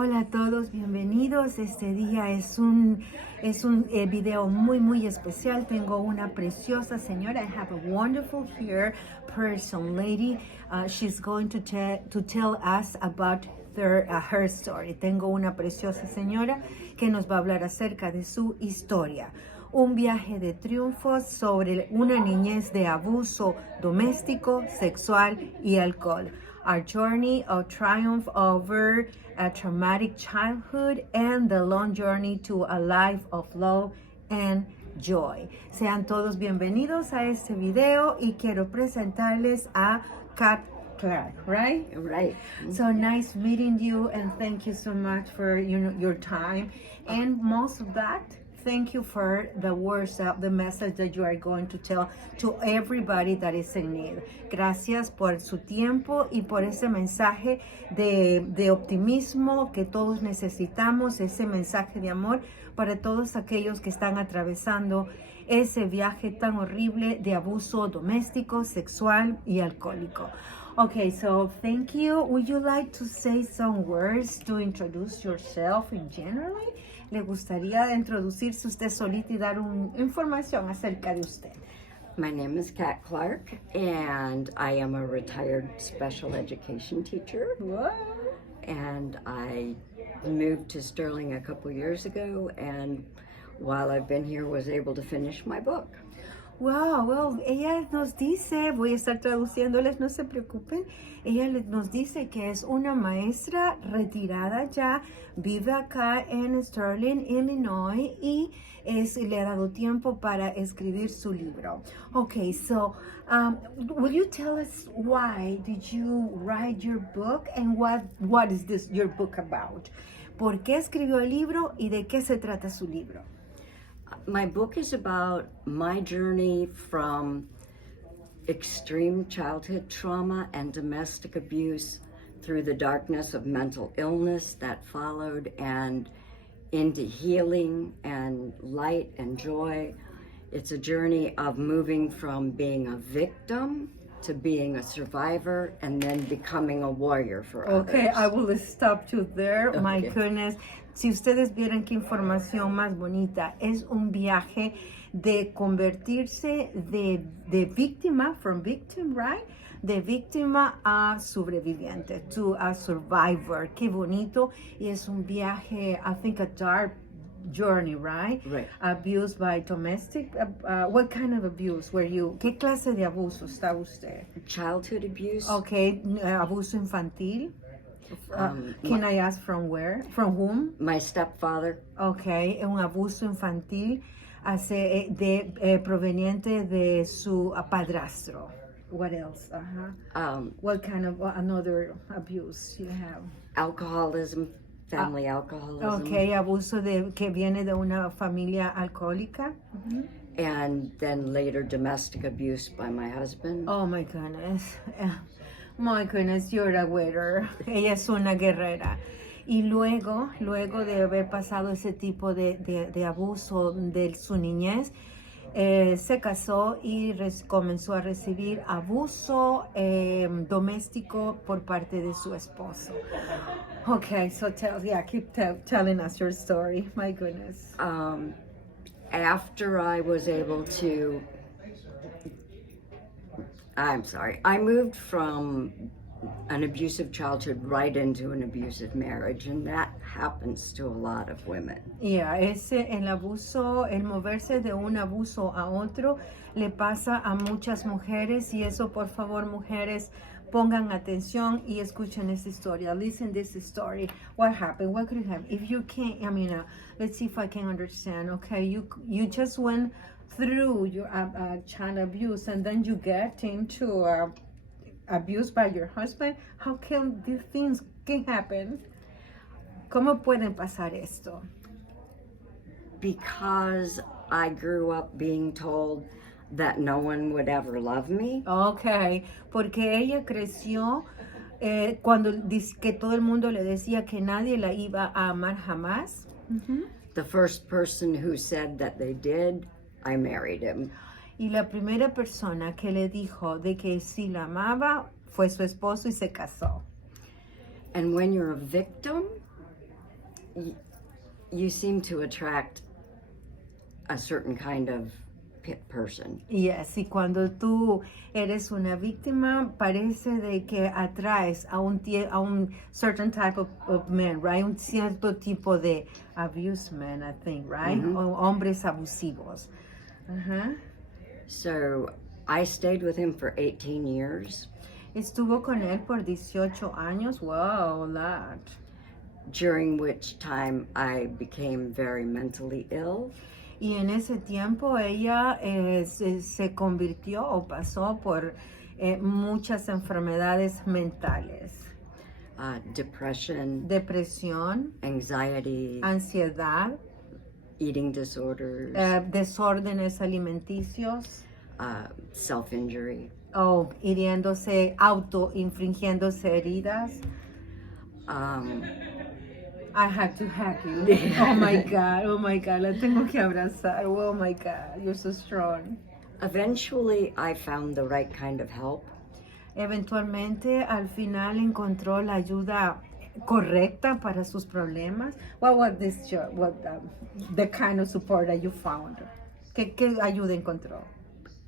Hola a todos, bienvenidos. Este día es un video muy especial. Tengo una preciosa señora. I have a wonderful here person lady. She's going to tell us about her story. Tengo una preciosa señora que nos va a hablar acerca de su historia. Un viaje de triunfos sobre una niñez de abuso doméstico, sexual y alcohol. Our journey of triumph over a traumatic childhood and the long journey to a life of love and joy. Sean todos bienvenidos a este video y quiero presentarles a Cat Clarke, right? Right. So nice meeting you, and thank you so much for your time. And most of that, thank you for the words, the message that you are going to tell to everybody that is in need. Gracias por su tiempo y por ese mensaje de optimismo que todos necesitamos, ese mensaje de amor para todos aquellos que están atravesando ese viaje tan horrible de abuso doméstico, sexual y alcohólico. Okay, so thank you. Would you like to say some words to introduce yourself in general? ¿Le gustaría introducirse usted solita y dar información acerca de usted? My name is Cat Clarke, and I am a retired special education teacher. What? And I moved to Sterling a couple years ago, and while I've been here, was able to finish my book. Wow, well, ella nos dice, voy a estar traduciéndoles, no se preocupen, ella nos dice que es una maestra retirada ya, vive acá en Sterling, Illinois, y le ha dado tiempo para escribir su libro. Okay, so will you tell us why did you write your book and what is your book about? ¿Por qué escribió el libro y de qué se trata su libro? My book is about my journey from extreme childhood trauma and domestic abuse through the darkness of mental illness that followed and into healing and light and joy. It's a journey of moving from being a victim to being a survivor and then becoming a warrior for others. Okay, I will stop you there. Okay. My goodness. Si ustedes vieran qué información más bonita, es un viaje de convertirse de víctima, from victim, right? De víctima a sobreviviente, to a survivor. Qué bonito. Y es un viaje, I think, a dark journey, right? Right. Abused by domestic, what kind of abuse were you? ¿Qué clase de abuso está usted? Childhood abuse. Okay, abuso infantil. Can I ask from where? From whom? My stepfather. Okay, un abuso infantil proveniente de su padrastro. What else? What kind of another abuse you have? Alcoholism, family alcoholism. Okay, abuso que viene de una familia alcohólica. And then later domestic abuse by my husband. Oh my goodness. My goodness, you're a winner. Ella es una guerrera. Y luego de haber pasado ese tipo de abuso de su niñez, se casó y comenzó a recibir abuso doméstico por parte de su esposo. Okay, so keep telling us your story. My goodness. After I was able to, I moved from an abusive childhood right into an abusive marriage, and that happens to a lot of women. Yeah, el moverse de un abuso a otro le pasa a muchas mujeres, y eso, por favor, mujeres, pongan atención y escuchen esa historia. Listen this story. What happened? What could happen? If you can't, let's see if I can understand. Okay, you just went through your child abuse, and then you get into abuse by your husband. How can these things can happen? ¿Cómo pueden pasar esto? Because I grew up being told that no one would ever love me. Okay, porque ella creció cuando que todo el mundo le decía que nadie la iba a amar jamás. The first person who said that they did, I married him. Y la primera persona que le dijo de que sí la amaba fue su esposo y se casó. And when you're a victim, you seem to attract a certain kind of person. Yes, y cuando tú eres una víctima, parece de que atraes a un certain type of man, right? Un cierto tipo de abuse men, I think, right? O hombres abusivos. So I stayed with him for 18 years. Estuvo con él por 18 años. Wow, a lot. During which time I became very mentally ill. Y en ese tiempo ella se convirtió o pasó por muchas enfermedades mentales. Depresión, anxiety, ansiedad, eating disorders, desórdenes alimenticios, self-injury. Hiriéndose, infringiéndose heridas. I had to hug you. Oh my God, la tengo que abrazar. Oh my God, you're so strong. Eventually, I found the right kind of help. Eventualmente, al final encontró la ayuda correcta para sus problemas. What was the kind of support that you found? ¿Qué ayuda encontró?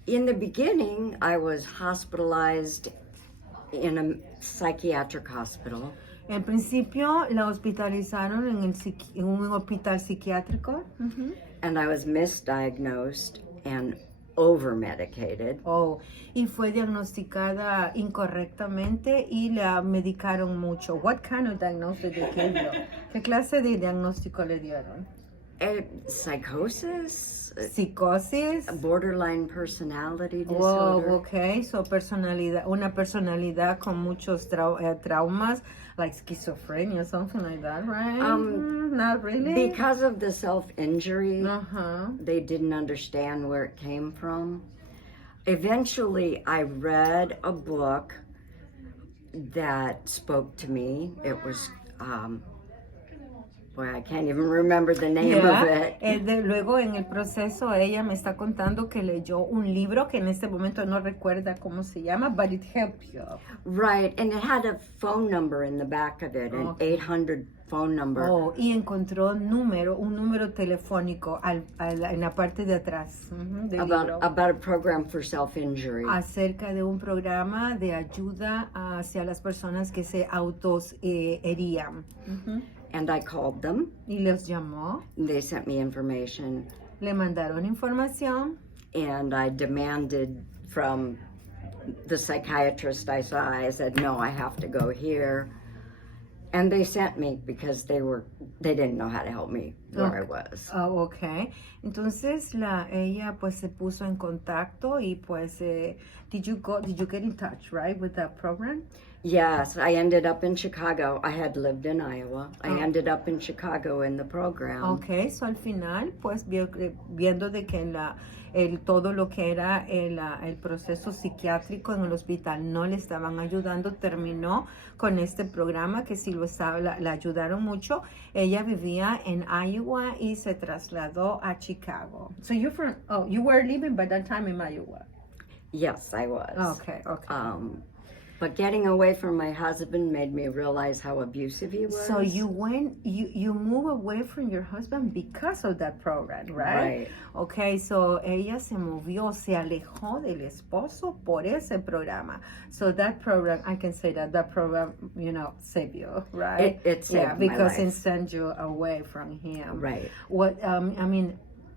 In the beginning, I was hospitalized in a psychiatric hospital. En principio la hospitalizaron en un hospital psiquiátrico. And I was misdiagnosed and over-medicated. Y fue diagnosticada incorrectamente y la medicaron mucho. What kind of diagnosis did they give you? ¿Qué clase de diagnóstico le dieron? Psychosis. Psicosis. Borderline personality disorder. Okay. So una personalidad con muchos traumas, like schizophrenia, something like that, right? Not really. Because of the self-injury, they didn't understand where it came from. Eventually, I read a book that spoke to me. It was I can't even remember the name of it. Luego en el proceso ella me está contando que leyó un libro que en este momento no recuerda cómo se llama, but it helped you. Right, and it had a phone number in the back of it, an 800 phone number. Y encontró un número telefónico en la parte de atrás del libro. About a program for self-injury. Acerca de un programa de ayuda hacia las personas que se herían. And I called them. Y los llamó. They sent me information. Le mandaron información. And I demanded from the psychiatrist I saw, I said, no, I have to go here. And they sent me because they didn't know how to help me where I was. Okay. Entonces ella pues se puso en contacto y pues did you get in touch, right, with that program? Yes, I ended up in Chicago. I had lived in Iowa. I ended up in Chicago in the program. Okay, so al final, pues viendo de que todo lo que era el proceso psiquiátrico en el hospital no le estaban ayudando, terminó con este programa que sí la ayudaron mucho. Ella vivía en Iowa y se trasladó a Chicago. So you were living by that time in Iowa? Yes, I was. Okay. But getting away from my husband made me realize how abusive he was. So you move away from your husband because of that program, right? Right. Okay, so ella se alejó del esposo por ese programa. So that program, I can say that program, saved you, right? It saved my because life. it sent you away from him. Right.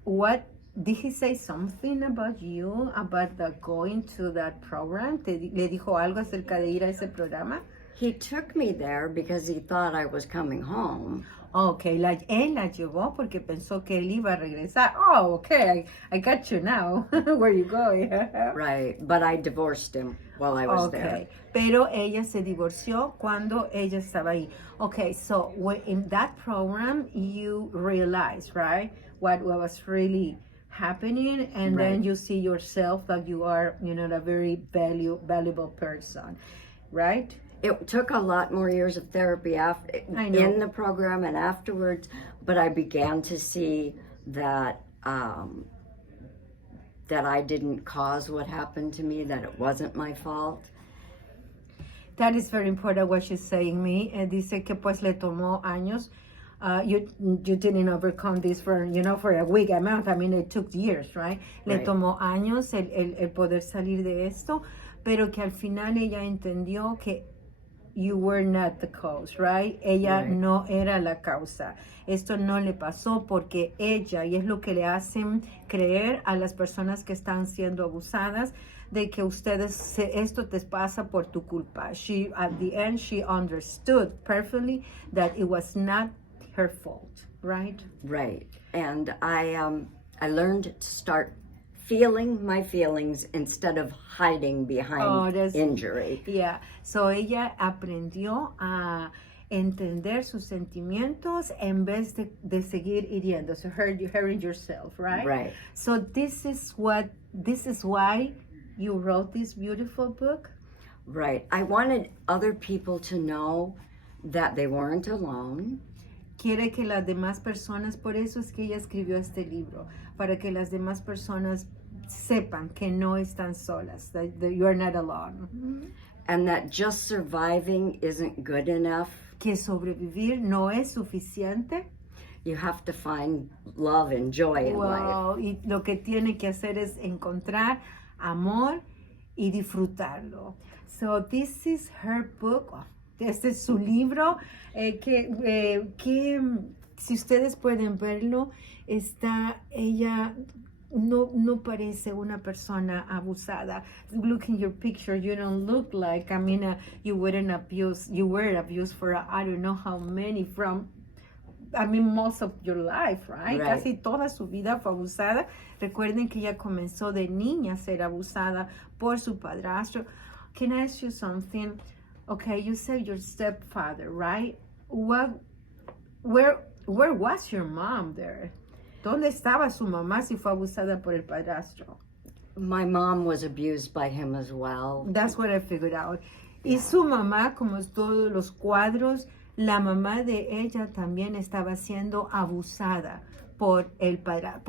What did he say something about you, about going to that program? ¿Le dijo algo acerca de ir a ese programa? He took me there because he thought I was coming home. Okay, él la llevó porque pensó que él iba a regresar. Okay, I got you now. Where you going? Right, but I divorced him while I was there. Pero ella se divorció cuando ella estaba ahí. Okay, so in that program, you realized, right, what was really happening, and then you see yourself that you are, a very valuable person, right? It took a lot more years of therapy in the program and afterwards, but I began to see that that I didn't cause what happened to me, that it wasn't my fault. That is very important what she's saying me. Dice que pues le tomó años you didn't overcome this for a week, a month. I mean, it took years, right? Le tomó años el poder salir de esto, pero que al final ella entendió que you were not the cause, right? Ella no era la causa. Esto no le pasó porque ella, y es lo que le hacen creer a las personas que están siendo abusadas, de que esto te pasa por tu culpa. At the end, she understood perfectly that it was not her fault, right? Right. And I learned to start feeling my feelings instead of hiding behind injury. Yeah. So ella aprendió a entender sus sentimientos en vez de seguir hiriendo. So hurting yourself, right? Right. So this is why you wrote this beautiful book? Right. I wanted other people to know that they weren't alone. Quiere que las demás personas, por eso es que ella escribió este libro, para que las demás personas sepan que no están solas, that you are not alone. Mm-hmm. And that just surviving isn't good enough. Que sobrevivir no es suficiente. You have to find love and joy in life. Y lo que tiene que hacer es encontrar amor y disfrutarlo. So this is her book. Este es su libro, que si ustedes pueden verlo, ella no parece una persona abusada. Look in your picture, you don't look like, you were abused for I don't know how many most of your life, right? Casi toda su vida fue abusada. Recuerden que ella comenzó de niña a ser abusada por su padrastro. Can I ask you something? Okay, you said your stepfather, right? Where was your mom there? ¿Dónde estaba su mamá si fue abusada por el padrastro? My mom was abused by him as well. That's what I figured out. Y su mamá, como todos los cuadros, la mamá de ella también estaba siendo abusada por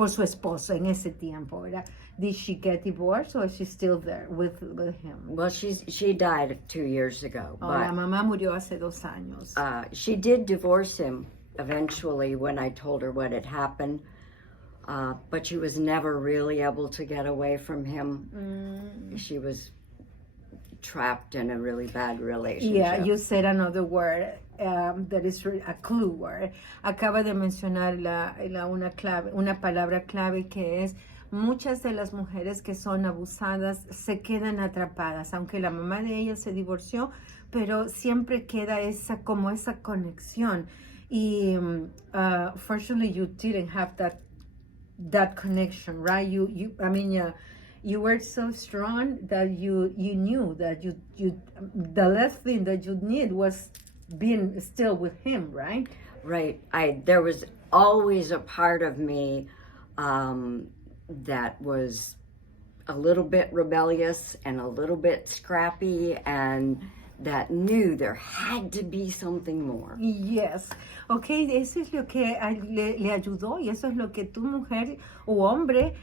su esposo en ese tiempo, ¿verdad? Did she get divorced or is she still there with him? Well, she died 2 years ago. But la mamá murió hace 2 años. She did divorce him eventually when I told her what had happened. But she was never really able to get away from him. She was trapped in a really bad relationship. Yeah, you said another word that is a clue word. Acaba de mencionar una palabra clave que es: muchas de las mujeres que son abusadas se quedan atrapadas, aunque la mamá de ella se divorció, pero siempre queda esa conexión. Y fortunately you didn't have that connection, right? You were so strong that you knew that the last thing that you need was being still with him, right? Right. There was always a part of me that was a little bit rebellious and a little bit scrappy, and that knew there had to be something more. Yes. Okay, eso es lo que le ayudó, y eso es lo que tu mujer o hombre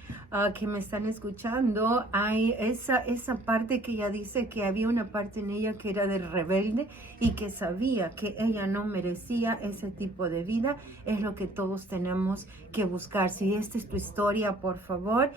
que me están escuchando, hay esa parte que ella dice que había una parte en ella que era de rebelde y que sabía que ella no merecía ese tipo de vida. Es lo que todos tenemos que buscar. Si esta es tu historia, por favor,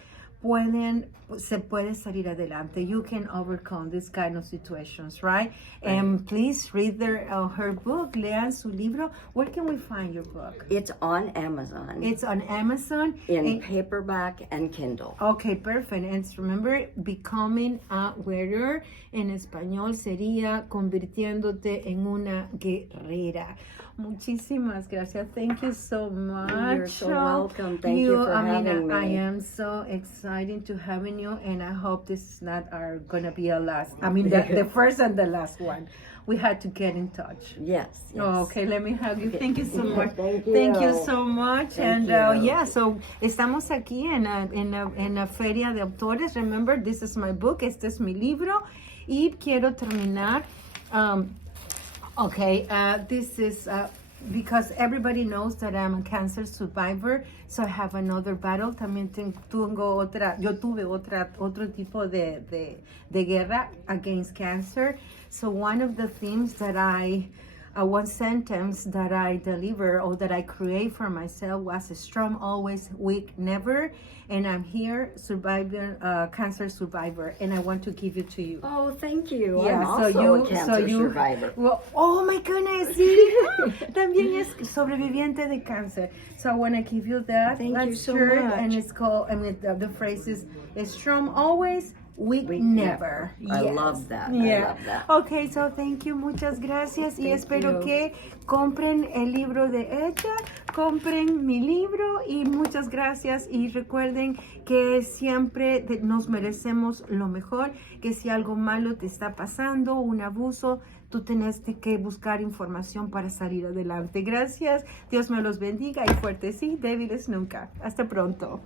se puede salir adelante. You can overcome this kind of situations, right? And please read her book. Lean su libro. Where can we find your book? It's on Amazon. It's on Amazon. In paperback and Kindle. Okay, perfect. And remember, becoming a warrior en español sería convirtiéndote en una guerrera. Muchísimas gracias. Thank you so much. You're so welcome. Thank you for having me. I am so excited to having you, and I hope this is not gonna be a last. The first and the last one. We had to get in touch. Yes. Oh, okay, let me hug you. Thank you so much. Thank you. Thank you so much. Thank And so estamos aquí en la feria de autores. Remember, this is my book. Este es mi libro. Y quiero terminar. This is because everybody knows that I'm a cancer survivor, so I have another battle. También yo tuve otro tipo de guerra against cancer. So one of the themes that I one sentence that I deliver or that I create for myself was strong always, weak never, and I'm here, cancer survivor, and I want to give it to you. Oh, thank you. Yeah, I'm also a cancer survivor. Well, oh my goodness, sí. También es sobreviviente de cáncer. So I want to give you that. Thank you so shirt, much. And it's called, the phrase is strong always, weak never. I Yes. love that. Yeah. I love that. Okay, so thank you, muchas gracias. Y espero que compren el libro de ella, compren mi libro y muchas gracias. Y recuerden que siempre nos merecemos lo mejor, que si algo malo te está pasando, un abuso, tú tienes que buscar información para salir adelante. Gracias, Dios me los bendiga y fuertes sí, débiles nunca. Hasta pronto.